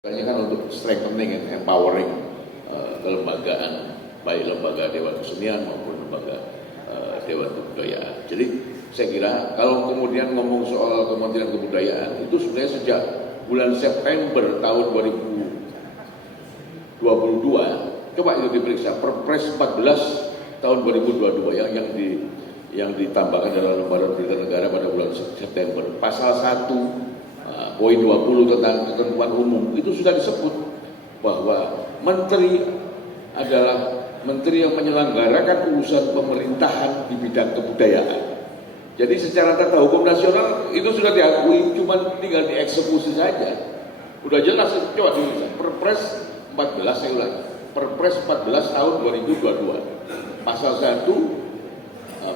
Makanya kan untuk strengthening and empowering kelembagaan, baik lembaga Dewan Kesenian maupun lembaga Dewan Kebudayaan. Jadi saya kira kalau kemudian ngomong soal Kementerian Kebudayaan itu sebenarnya sejak bulan September tahun 2022, coba itu diperiksa Perpres 14 tahun 2022 yang ditambahkan dalam Lembaran Berita Negara pada bulan September, pasal 1 poin 20 tentang ketentuan umum itu sudah disebut bahwa menteri adalah menteri yang menyelenggarakan urusan pemerintahan di bidang kebudayaan. Jadi secara tata hukum nasional itu sudah diakui, cuma tinggal dieksekusi saja. Udah jelas, coba dilihat Perpres 14, saya ulangi, Perpres 14 tahun 2022, pasal 1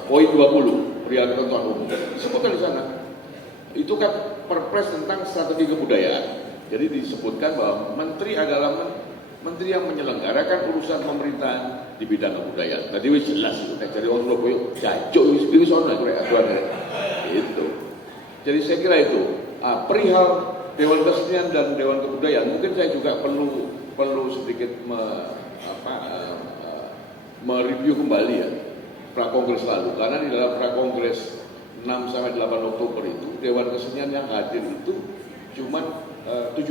poin 20 perihal ketentuan umum disebutkan di sana. Itu kan Perpres tentang strategi kebudayaan. Jadi disebutkan bahwa menteri adalah menteri yang menyelenggarakan urusan pemerintahan di bidang kebudayaan. Tadi wis jelas itu nek cari wong Surabaya jancuk wis ono itu. Jadi saya kira itu perihal Dewan Kesenian dan Dewan Kebudayaan mungkin saya juga perlu sedikit mereview kembali ya prakongres lalu, karena di dalam prakongres 6 sampai 8 Oktober itu Dewan Kesenian yang hadir itu cuma 18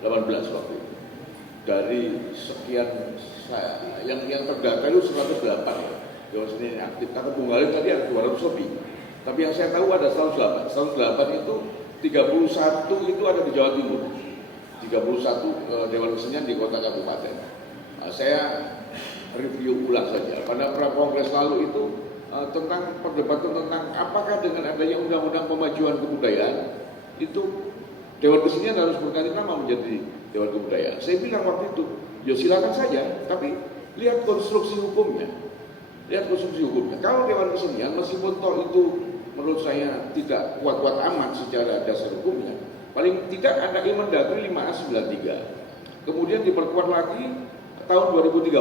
waktu itu. Dari sekian yang terdata itu 108 Dewan Kesenian yang aktif. Kata Bung Halim tadi ada 200 lebih. Tapi yang saya tahu ada 108. 108 itu 31 itu ada di Jawa Timur. 31 Dewan Kesenian di kota kabupaten. Nah, saya review ulang saja. Pada prakongres lalu itu tentang perdebatan tentang apakah dengan adanya undang-undang pemajuan kebudayaan itu Dewan Kesenian harus berganti nama menjadi Dewan Kebudayaan. Saya bilang waktu itu, ya silakan saja, tapi lihat konstruksi hukumnya. Kalau Dewan Kesenian meskipun toh itu menurut saya tidak kuat-kuat amat secara dasar hukumnya, paling tidak ada Imendagri 5A 93. Kemudian diperkuat lagi tahun 2013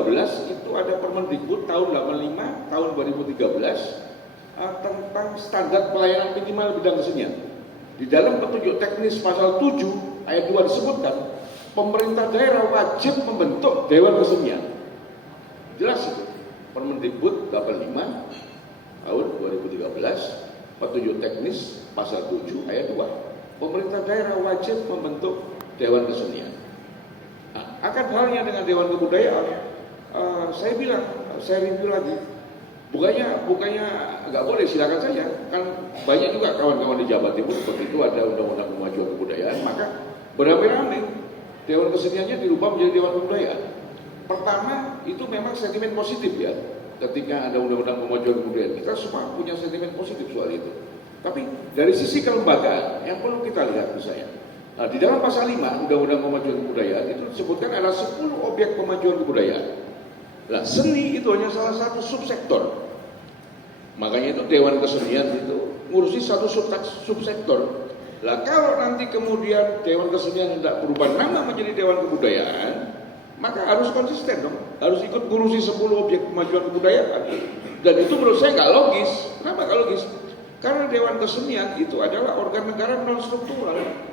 itu ada Permendikbud tahun 85 tahun 2013 tentang standar pelayanan minimal bidang kesenian. Di dalam petunjuk teknis pasal 7 ayat 2 disebutkan pemerintah daerah wajib membentuk Dewan Kesenian. Jelas itu. Permendikbud 85 tahun 2013 petunjuk teknis pasal 7 ayat 2. Pemerintah daerah wajib membentuk Dewan Kesenian. Akan halnya dengan Dewan Kebudayaan, saya bilang, saya review lagi, bukannya nggak boleh, silakan saja. Kan banyak juga kawan-kawan di Jawa Timur seperti itu ada undang-undang pemajuan kebudayaan, maka beramai-ramai Dewan Keseniannya dirubah menjadi Dewan Kebudayaan. Pertama itu memang sentimen positif ya, ketika ada undang-undang pemajuan kebudayaan kita semua punya sentimen positif soal itu. Tapi dari sisi kelembagaan yang perlu kita lihat misalnya. Nah, di dalam pasal 5 Undang-Undang Pemajuan Kebudayaan itu disebutkan ada 10 objek pemajuan kebudayaan. Nah, seni itu hanya salah satu subsektor. Makanya itu Dewan Kesenian itu ngurusi satu subsektor. Nah, kalau nanti kemudian Dewan Kesenian tidak berubah nama menjadi Dewan Kebudayaan, maka harus konsisten dong. Harus ikut ngurusi 10 objek pemajuan kebudayaan. Dan itu menurut saya nggak logis. Kenapa nggak logis? Karena Dewan Kesenian itu adalah organ negara non struktural.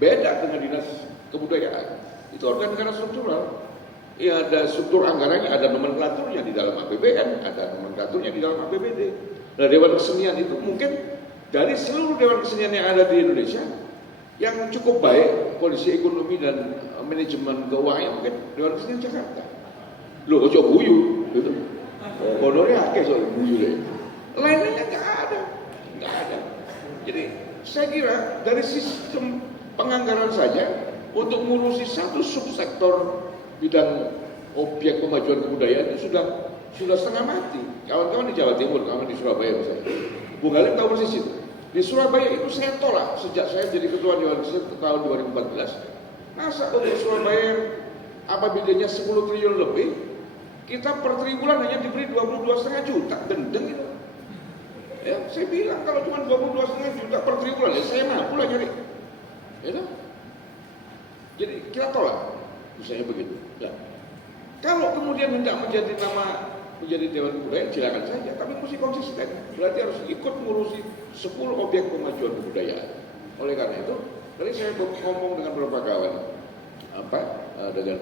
Beda dengan Dinas Kebudayaan. Itu organ negara struktural. Ya ada struktur anggarannya, ada nomenklaturnya di dalam APBN, ada nomenklaturnya di dalam APBD. Nah, Dewan Kesenian itu mungkin dari seluruh Dewan Kesenian yang ada di Indonesia yang cukup baik kondisi ekonomi dan manajemen keuangannya mungkin Dewan Kesenian Jakarta. Loh, ojo guyu gitu. Honornya akeh soal guyu deh. Lainnya nggak ada. Jadi saya kira dari sistem penganggaran saja untuk mengurusi satu subsektor bidang objek pemajuan kebudayaan itu sudah setengah mati. Kawan-kawan di Jawa Timur, kawan di Surabaya misalnya, Bung Halim tahu persis itu. Di Surabaya itu saya tolak sejak saya jadi ketua Dewan Kesenian tahun 2014. Masa untuk Surabaya apabila 10 triliun lebih, kita per tribulan hanya diberi 22,5 juta, dendeng itu. Ya, saya bilang kalau cuma 22,5 juta per tribulan, ya saya mampu lah nyari. Ya, jadi kita tolak, misalnya begitu. Nah, kalau kemudian hendak menjadi Dewan Kebudayaan, silakan saja, tapi mesti konsisten. Berarti harus ikut mengurusi 10 objek pemajuan kebudayaan. Oleh karena itu, Tadi saya ngomong dengan beberapa kawan, dengan